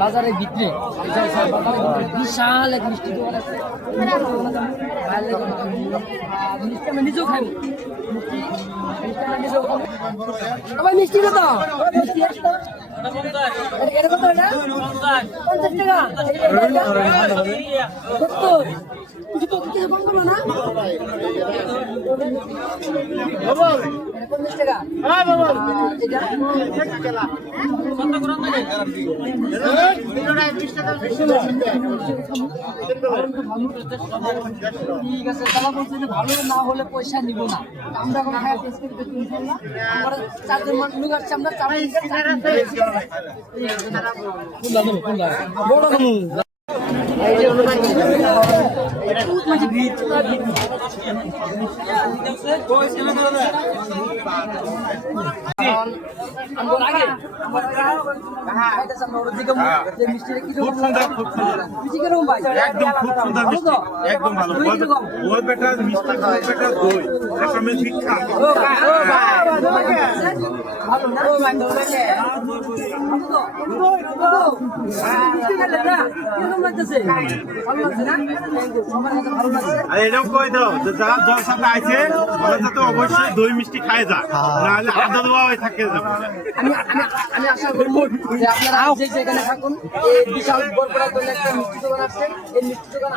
বাজারে বিক্রি বিশাল এক মিষ্টি দোকান আছে। মিষ্টি আমি নিজেও খাই। আমার মিষ্টি কত? মিষ্টি একটা এটা কত? এটা 50 টাকা। কিছু তো কিছু কম করো না? 50 টাকা। হ্যাঁ বাবা এটা ঠিক আছে, তারা বলছে যে ভালো না হলে পয়সা নিব না। আমরা কোনো খায় টেস্ট করতে শুনছেন না। আমরা চারজন মানুষ লোক আসছে, আমরা একদম খুব সুন্দর মিষ্টি, একদম ভালো। ওর বেটা মিষ্টি, ওর বেটা দই, আসামের বিখ্যাত। আর এরকম কই দাও যে যারা দল সাথে আছে ওরা যাতে অবশ্যই দই মিষ্টি খায় যা, নাহলে আদা দেওয়া হয়ে থাকে যাবে। আমি আশা করবো যে আপনারা যে যেখানে থাকুন, এই বিশাল বরপড়ার জন্য একটা মিষ্টি দোকান আছে। এই মিষ্টি দোকান